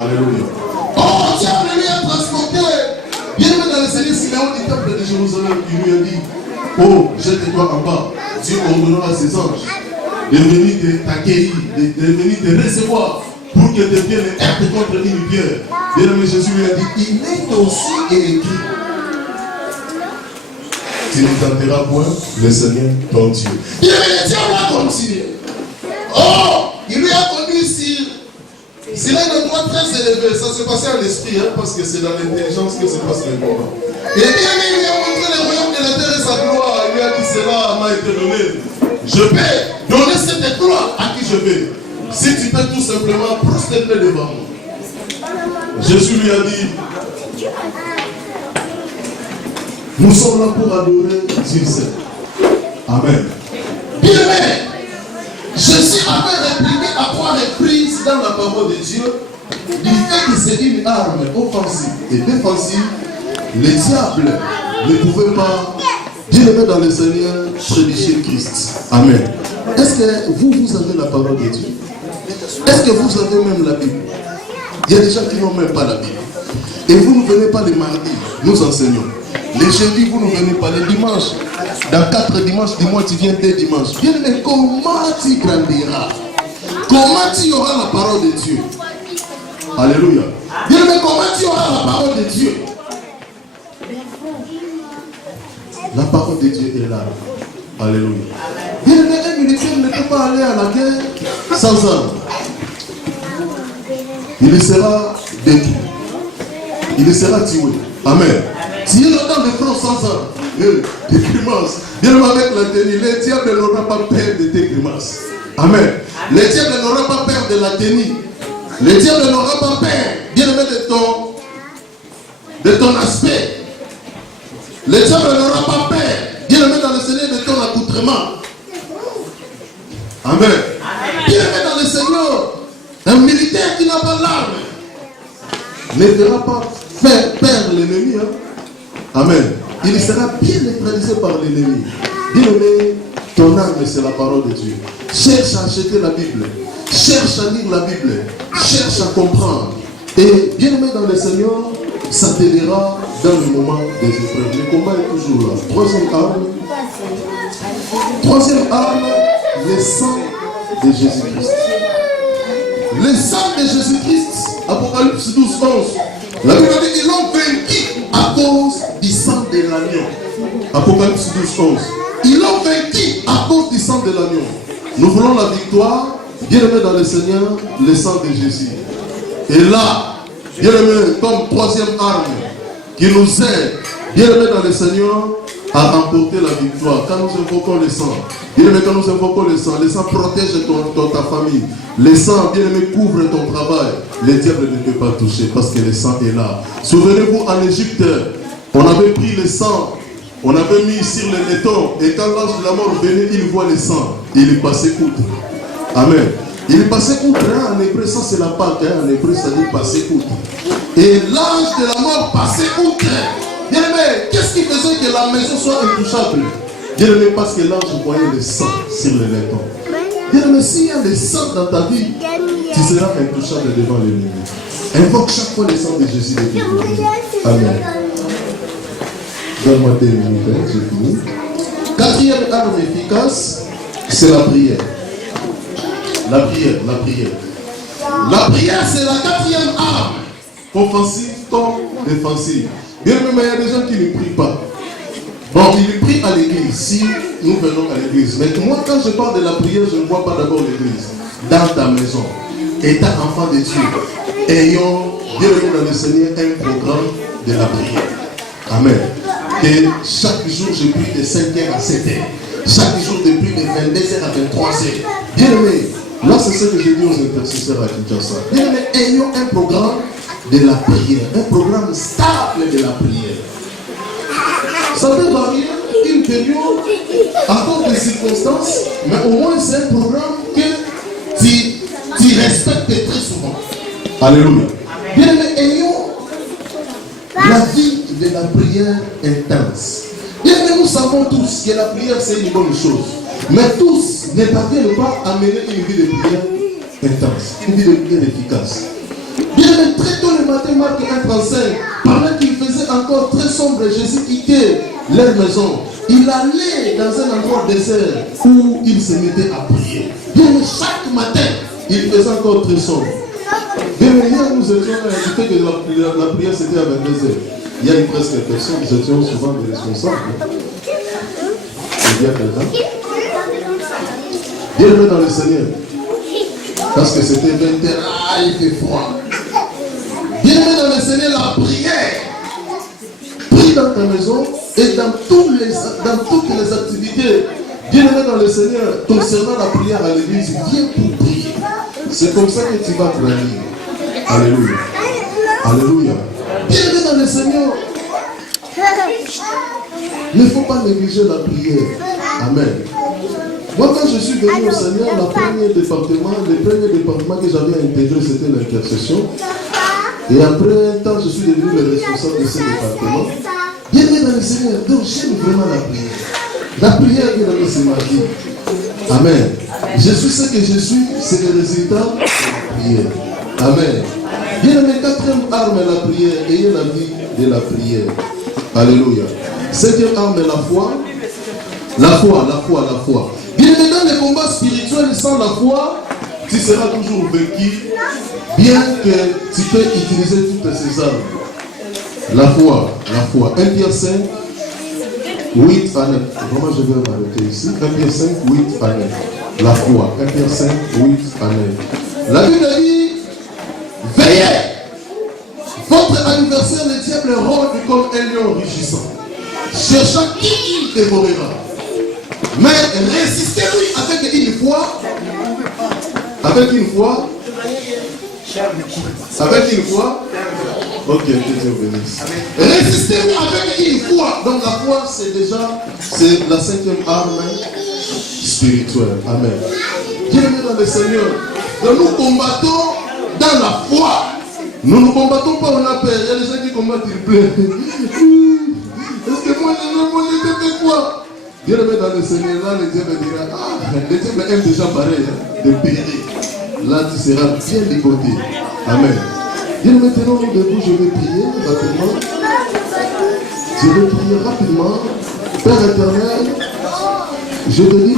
Alléluia. Oh, tu as venu à transporter. Bien aimé dans le Seigneur, Siméon du temple de Jérusalem, il lui a dit, oh, jette-toi en bas. Dieu ordonnera à ses anges de venir t'accueillir, de venir te recevoir pour que tes pieds ne heurtent contre une pierre. Bien aimé, Jésus lui a dit, il est aussi écrit. Tu ne tenteras point le Seigneur ton Dieu. Bien aimé, Dieu va continuer. Oh, il lui a conduit sur un endroit très élevé. Ça s'est passé à l'esprit, hein, parce que c'est dans l'intelligence que se passe le combat. Et bien aimé, il lui a montré le royaume de la terre et sa gloire. Il lui a dit, cela m'a été donné. Je peux donner cette gloire à qui je veux. Si tu peux tout simplement prosterner devant moi. Jésus lui a dit, nous sommes là pour adorer Dieu seul. Amen. Bien aimé, Jésus avait répliqué à 3 reprises dans la parole de Dieu du fait que c'est une arme offensive et défensive. Le diable ne pouvait pas, bien aimé dans le Seigneur, trébucher Christ. Amen. Est-ce que vous avez la parole de Dieu? Est-ce que vous avez même la Bible? Il y a des gens qui n'ont même pas la Bible. Et vous ne venez pas les mardis, nous enseignons. Les jeudis, vous ne venez pas. Les dimanches, dans 4 dimanches du mois, tu viens dès dimanche. Bien aimé, comment tu grandiras? Comment tu auras la parole de Dieu? Alléluia. Bien aimé, comment tu auras la parole de Dieu? La parole de Dieu est là. Alléluia. Bien aimé, un militaire ne peut pas aller à la guerre sans armes. Il sera détruit. Il sera tué. Amen. Si il est dans le front sans armes, des grimaces, bien aimé avec la tenue, le diable n'aura pas peur de tes grimaces. Amen. Le diable n'aura pas peur de la tenue. Le diable n'aura pas peur, bien aimé, de ton aspect. Le diable n'aura pas peur, bien aimé dans le Seigneur, de ton accoutrement. Amen. Bien aimé dans le Seigneur, un militaire qui n'a pas l'arme ne fera pas faire perdre l'ennemi. Hein? Amen. Il sera bien neutralisé par l'ennemi. Bien aimé, ton âme, c'est la parole de Dieu. Cherche à acheter la Bible. Cherche à lire la Bible. Cherche à comprendre. Et bien aimé dans le Seigneur, ça t'aidera dans le moment des épreuves. Le combat est toujours là. Troisième arme, le sang de Jésus-Christ. Le sang de Jésus-Christ, Apocalypse 12, 11. La Bible dit qu'ils l'ont vaincu à cause du sang de l'agneau. Apocalypse 12, 11. Ils l'ont vaincu à cause du sang de l'agneau. Nous voulons la victoire. Bien aimé dans le Seigneur, le sang de Jésus. Et là, bien aimé, comme troisième arme qui nous aide, bien aimé dans le Seigneur, à remporter la victoire. Quand nous invoquons le sang, bien aimé, quand nous invoquons le sang protège ta famille. Le sang, bien aimé, couvre ton travail. Le diable ne peut pas toucher parce que le sang est là. Souvenez-vous, en Égypte, on avait pris le sang, on avait mis sur le laiton, et quand l'ange de la mort venait, il voit le sang, il passait outre. Amen. Il passait outre, hein, en hébreu, ça c'est la Pâque, hein, en hébreu ça dit passer outre. Et l'ange de la mort passait outre. Bien aimé, qu'est-ce qui faisait que la maison soit intouchable? Bien aimé, parce que l'ange voyait le sang sur le laiton. Bien aimé, s'il y a le sang dans ta vie, tu seras intouchable devant l'ennemi. Invoque chaque fois le sang de Jésus. Amen. Donne-moi 2 minutes, hein, j'ai fini. Quatrième arme efficace, c'est la prière. La prière. La prière, c'est la 4e arme. Offensive comme défensive. Bien aimé, mais il y a des gens qui ne prient pas. Bon, ils prient à l'église, si nous venons à l'église. Mais moi, quand je parle de la prière, je ne vois pas d'abord l'église. Dans ta maison, étant enfant de Dieu, ayons, bien aimé dans le Seigneur, un programme de la prière. Amen. Et chaque jour, je prie de 5h à 7h. Chaque jour, depuis de 22h à 23h. Bien aimé, là, c'est ce que je dis aux intercesseurs à Kinshasa. Bien aimé, ayons un programme de la prière. Un programme stable de la prière. Ça peut varier une période à cause des circonstances, mais au moins c'est un programme que tu respectes très souvent. Alléluia. Bien aimé, ayons la vie de la prière intense. Bien aimé, nous savons tous que la prière c'est une bonne chose. Mais tous ne parviennent pas à mener une vie de prière intense, une vie de prière efficace. Bien aimé, Lisez Matthieu, Marc 1,35. Pendant qu'il faisait encore très sombre, Jésus quittait leur maison. Il allait dans un endroit désert où il se mettait à prier. Bien, chaque matin, il faisait encore très sombre. Bien, hier, nous étions du fait que la prière c'était à 22h. Il y a une presque personne, nous étions souvent des responsables. Il y a quelqu'un. Bien-aimé dans le Seigneur. Parce que c'était 21, il fait froid. Bien-aimé dans le Seigneur, la prière. Prie dans ta maison et dans toutes les activités. Bien-aimé dans le Seigneur, concernant la prière à l'église, viens pour prier. C'est comme ça que tu vas grandir. Alléluia. Alléluia. Bien-aimé dans le Seigneur, il ne faut pas négliger la prière. Amen. Moi, quand je suis venu au Seigneur, le premier département que j'avais intégré, c'était l'intercession. Et après un temps, je suis devenu le responsable de ce département. Bienvenue dans le Seigneur. Donc, j'aime vraiment la prière. La prière, bien aimé, c'est ma vie. Amen. Je suis ce que je suis, c'est le résultat de la prière. Amen. Bien aimé, quatrième arme est la prière. Ayez la vie de la prière. Alléluia. Cinquième arme est la foi. La foi. Bien aimé, dans les combats spirituels, sans la foi, tu seras toujours vaincu, bien que tu peux utiliser toutes ces armes. La foi. 1 Pierre 5, 8 à 9. Vraiment, je vais m'arrêter ici. 1 Pierre 5, 8 à 9. La foi. 1 Pierre 5, 8 à 9. La Bible dit, veillez. Votre adversaire, le diable, rôde comme un lion rugissant, cherchant qui il dévorera. Mais résistez-lui avec une foi. Ok, que Dieu bénisse. Résistez-lui avec une foi. Donc la foi, c'est la cinquième arme spirituelle. Amen. Bienvenue dans le Seigneur. Donc nous combattons dans la foi. Nous ne combattons pas, on a peur. Il y a des gens qui combattent, ils pleurent. Est-ce que moi, je fais quoi? Dieu le met dans le Seigneur, là le diable dira, le diable aime déjà pareil, de périr. Là tu seras bien ligoté. Amen. Dieu maintenant nous debout, je vais prier rapidement. Je vais prier rapidement. Père éternel, je te dis